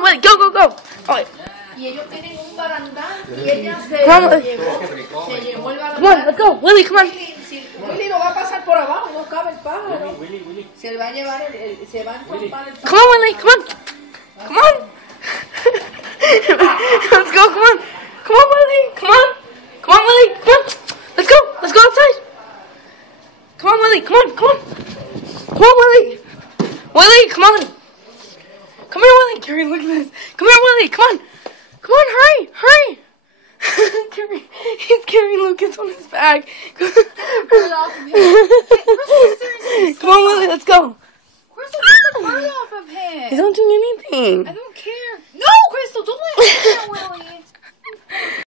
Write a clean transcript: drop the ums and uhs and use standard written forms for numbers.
on, Willie, go, go, go. Oh, wait. Y ellos tienen un barandal y ella se llevó el barandal. Come on, let's go. Willie, come on. Willie lo va a pasar por abajo, no cabe el pájaro. Se va a llevar se va a encompar el pájaro. Come on, Willie, come on. Come on. Let's go, come on. Come on, Willie, come on. Come on, Willie, come on. Let's go outside. Come on, Willie, come on, come on. Come on, Willie. Willie, come on. Come here, Willie. Carrie, look at this. Come here, Willie, come on. Come on, hurry, hurry. Carrie, he's carrying Lucas on his back. Come on, Willie, let's go. Crystal, get the bird off of him. He's not doing anything. I don't care. No, Crystal, don't let him do that, Willie.